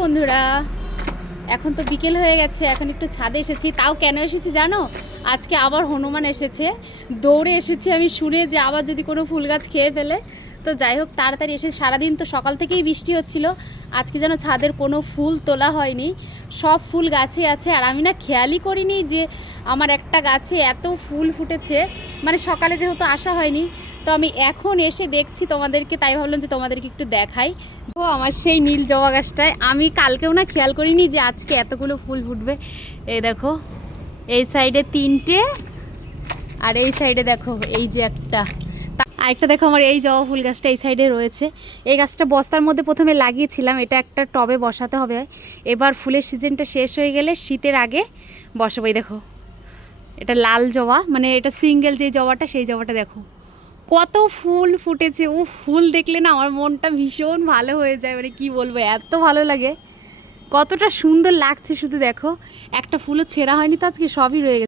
বন্ধুরা, এখন তো বিকেল হয়ে গেছে, এখন একটু ছাদে এসেছি। তাও কেন এসেছি জানো? আজকে আবার হনুমান এসেছে। দৌড়ে এসেছি আমি শুনে যে আবার যদি কোনো ফুল গাছ খেয়ে ফেলে। তো যাই হোক, তাড়াতাড়ি এসে সারাদিন তো সকাল থেকেই বৃষ্টি হচ্ছিল। আজকে যেন ছাদের কোনো ফুল তোলা হয়নি, সব ফুল গাছে আছে। আর আমি না খেয়ালই করিনি যে আমার একটা গাছে এত ফুল ফুটেছে। মানে সকালে যেহেতু আসা হয়নি, তো আমি এখন এসে দেখছি তোমাদেরকে, তাই ভাবলাম যে তোমাদেরকে একটু দেখাই। ও আমার সেই নীল জবা গাছটায় আমি কালকেও না খেয়াল করিনি যে আজকে এতগুলো ফুল ফুটবে। এই দেখো, এই সাইডে 3টে, আর এই সাইডে দেখো এই যে একটা। আরেকটা দেখো আমার এই জবা ফুল গাছটা এই সাইডে রয়েছে। এই গাছটা বস্তার মধ্যে প্রথমে লাগিয়েছিলাম, এটা একটা টবে বসাতে হবে। এবার ফুলের সিজনটা শেষ হয়ে গেলে শীতের আগে বসাবো। এই দেখো, এটা লাল জবা, মানে এটা সিঙ্গেল যে জবাটা, সেই জবাটা দেখো কত ফুল ফুটেছে। ও ফুল দেখলে না আমার মনটা ভীষণ ভালো হয়ে যায়, মানে কি বলবো, এত ভালো লাগে, কতটা সুন্দর লাগছে শুধু দেখো। একটা ফুলও ছেঁড়া হয়নি তো আজকে, সবই রয়ে গেছে।